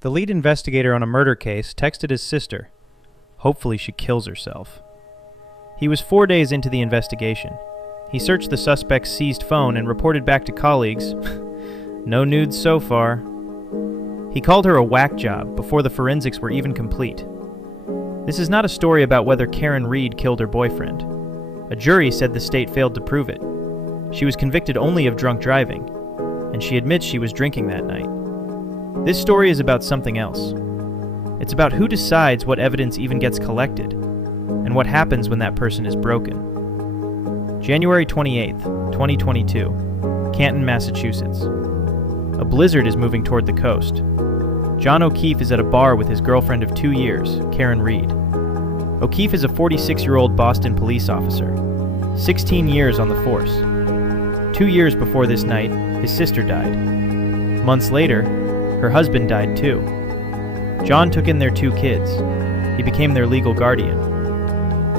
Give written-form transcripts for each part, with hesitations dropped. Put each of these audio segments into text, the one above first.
The lead investigator on a murder case texted his sister. Hopefully she kills herself. He was 4 days into the investigation. He searched the suspect's seized phone and reported back to colleagues, no nudes so far. He called her a whack job before the forensics were even complete. This is not a story about whether Karen Reed killed her boyfriend. A jury said the state failed to prove it. She was convicted only of drunk driving, and she admits she was drinking that night. This story is about something else. It's about who decides what evidence even gets collected, and what happens when that person is broken. January 28th, 2022, Canton, Massachusetts. A blizzard is moving toward the coast. John O'Keefe is at a bar with his girlfriend of 2 years, Karen Reed. O'Keefe is a 46-year-old Boston police officer, 16 years on the force. 2 years before this night, his sister died. Months later, her husband died too. John took in their 2 kids. He became their legal guardian.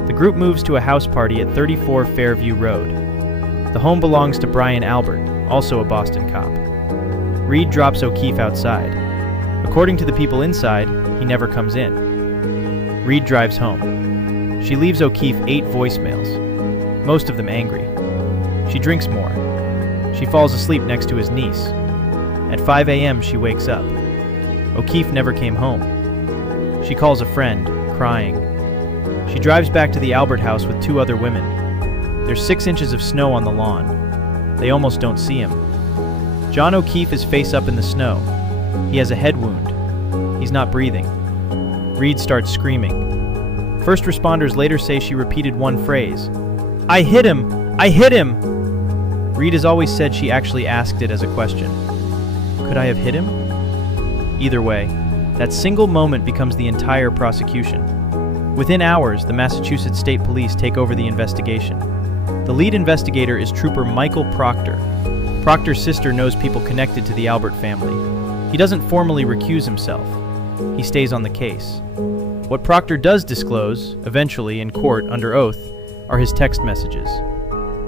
The group moves to a house party at 34 Fairview Road. The home belongs to Brian Albert, also a Boston cop. Reed drops O'Keefe outside. According to the people inside, he never comes in. Reed drives home. She leaves O'Keefe 8 voicemails, most of them angry. She drinks more. She falls asleep next to his niece. At 5 a.m. she wakes up. O'Keefe never came home. She calls a friend, crying. She drives back to the Albert house with 2 other women. There's 6 inches of snow on the lawn. They almost don't see him. John O'Keefe is face up in the snow. He has a head wound. He's not breathing. Reed starts screaming. First responders later say she repeated one phrase, "I hit him! I hit him!" Reed has always said she actually asked it as a question. Could I have hit him? Either way, that single moment becomes the entire prosecution. Within hours, the Massachusetts State Police take over the investigation. The lead investigator is Trooper Michael Proctor. Proctor's sister knows people connected to the Albert family. He doesn't formally recuse himself. He stays on the case. What Proctor does disclose, eventually in court under oath, are his text messages.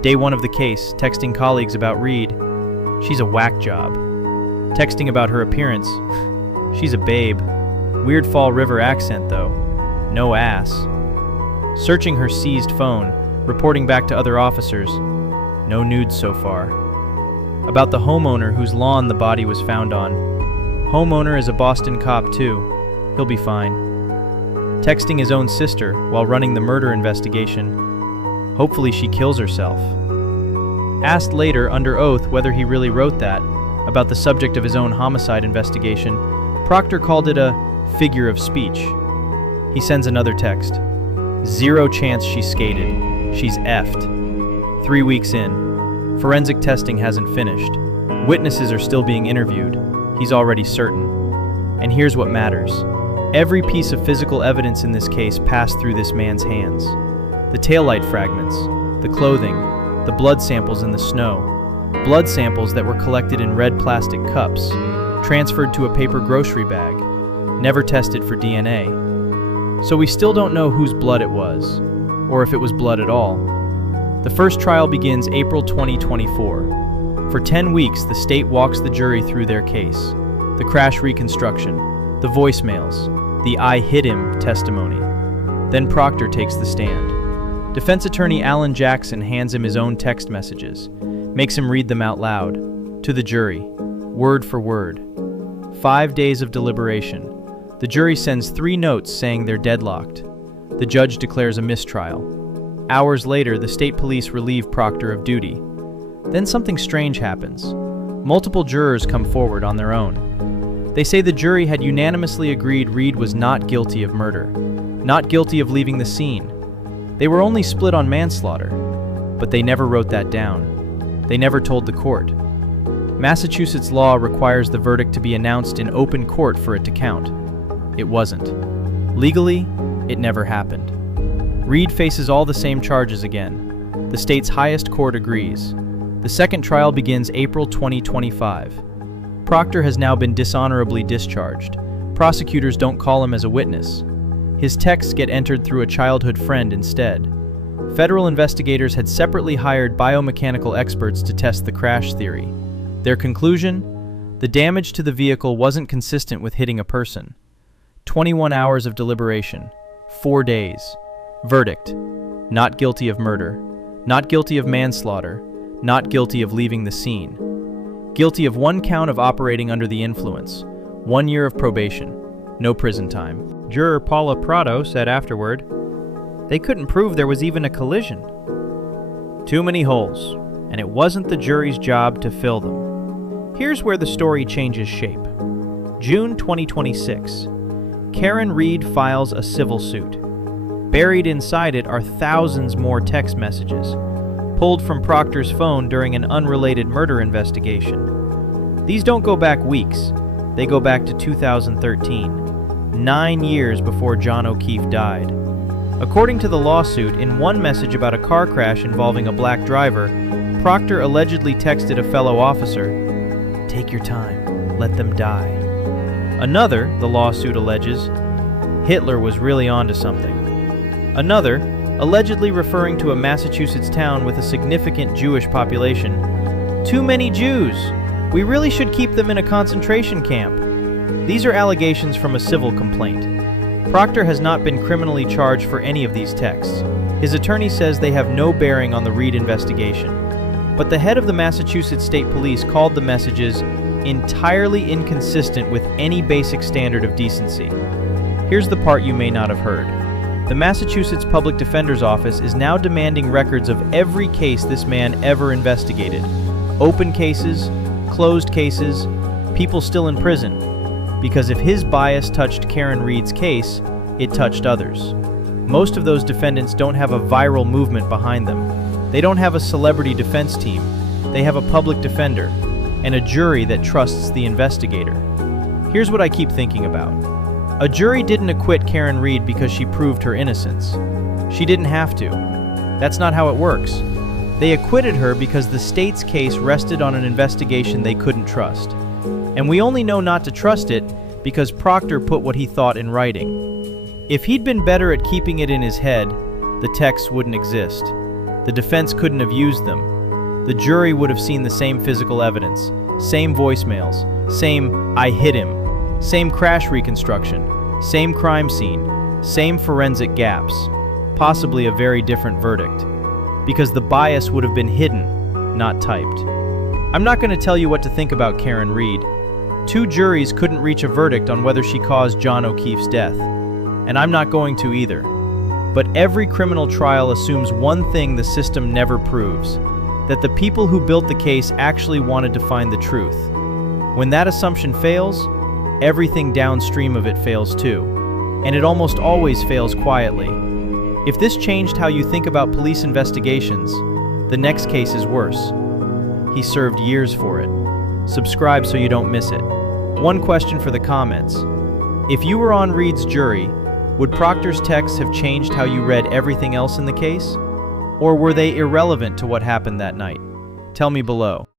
Day 1 of the case, texting colleagues about Reed, "She's a whack job." Texting about her appearance, "She's a babe. Weird Fall River accent though. No ass." Searching her seized phone, reporting back to other officers, "No nudes so far." About the homeowner whose lawn the body was found on, "Homeowner is a Boston cop too. He'll be fine." Texting his own sister while running the murder investigation, "Hopefully she kills herself." Asked later under oath whether he really wrote that, about the subject of his own homicide investigation, Proctor called it a figure of speech. He sends another text. "Zero chance she skated. She's effed." 3 weeks in. Forensic testing hasn't finished. Witnesses are still being interviewed. He's already certain. And here's what matters. Every piece of physical evidence in this case passed through this man's hands. The taillight fragments, the clothing, the blood samples in the snow, blood samples that were collected in red plastic cups, transferred to a paper grocery bag, never tested for DNA. So we still don't know whose blood it was, or if it was blood at all. The first trial begins April 2024. For 10 weeks, the state walks the jury through their case. The crash reconstruction, the voicemails, the "I hit him" testimony. Then Proctor takes the stand. Defense attorney Alan Jackson hands him his own text messages, makes him read them out loud, to the jury, word for word. 5 days of deliberation. The jury sends 3 notes saying they're deadlocked. The judge declares a mistrial. Hours later, the state police relieve Proctor of duty. Then something strange happens. Multiple jurors come forward on their own. They say the jury had unanimously agreed Reed was not guilty of murder, not guilty of leaving the scene. They were only split on manslaughter, but they never wrote that down. They never told the court. Massachusetts law requires the verdict to be announced in open court for it to count. It wasn't. Legally, it never happened. Reed faces all the same charges again. The state's highest court agrees. The second trial begins April 2025. Proctor has now been dishonorably discharged. Prosecutors don't call him as a witness. His texts get entered through a childhood friend instead. Federal investigators had separately hired biomechanical experts to test the crash theory. Their conclusion? The damage to the vehicle wasn't consistent with hitting a person. 21 hours of deliberation. 4 days. Verdict: not guilty of murder. Not guilty of manslaughter. Not guilty of leaving the scene. Guilty of 1 count of operating under the influence. 1 year of probation. No prison time. Juror Paula Prado said afterward, "They couldn't prove there was even a collision. Too many holes, and it wasn't the jury's job to fill them." Here's where the story changes shape. June 2026. Karen Reed files a civil suit. Buried inside it are thousands more text messages, pulled from Proctor's phone during an unrelated murder investigation. These don't go back weeks, they go back to 2013, 9 years before John O'Keefe died. According to the lawsuit, in one message about a car crash involving a black driver, Proctor allegedly texted a fellow officer, "Take your time, let them die." Another, the lawsuit alleges, Hitler was really onto something. Another, allegedly referring to a Massachusetts town with a significant Jewish population, "Too many Jews. We really should keep them in a concentration camp." These are allegations from a civil complaint. Proctor has not been criminally charged for any of these texts. His attorney says they have no bearing on the Reed investigation. But the head of the Massachusetts State Police called the messages entirely inconsistent with any basic standard of decency. Here's the part you may not have heard. The Massachusetts Public Defender's Office is now demanding records of every case this man ever investigated. Open cases, closed cases, people still in prison. Because if his bias touched Karen Reed's case, it touched others. Most of those defendants don't have a viral movement behind them. They don't have a celebrity defense team. They have a public defender and a jury that trusts the investigator. Here's what I keep thinking about. A jury didn't acquit Karen Reed because she proved her innocence. She didn't have to. That's not how it works. They acquitted her because the state's case rested on an investigation they couldn't trust. And we only know not to trust it because Proctor put what he thought in writing. If he'd been better at keeping it in his head, the texts wouldn't exist. The defense couldn't have used them. The jury would have seen the same physical evidence, same voicemails, same "I hit him," same crash reconstruction, same crime scene, same forensic gaps, possibly a very different verdict. Because the bias would have been hidden, not typed. I'm not going to tell you what to think about Karen Reed. 2 juries couldn't reach a verdict on whether she caused John O'Keefe's death. And I'm not going to either. But every criminal trial assumes one thing the system never proves, that the people who built the case actually wanted to find the truth. When that assumption fails, everything downstream of it fails too. And it almost always fails quietly. If this changed how you think about police investigations, the next case is worse. He served years for it. Subscribe so you don't miss it. One question for the comments. If you were on Reed's jury, would Proctor's texts have changed how you read everything else in the case? Or were they irrelevant to what happened that night? Tell me below.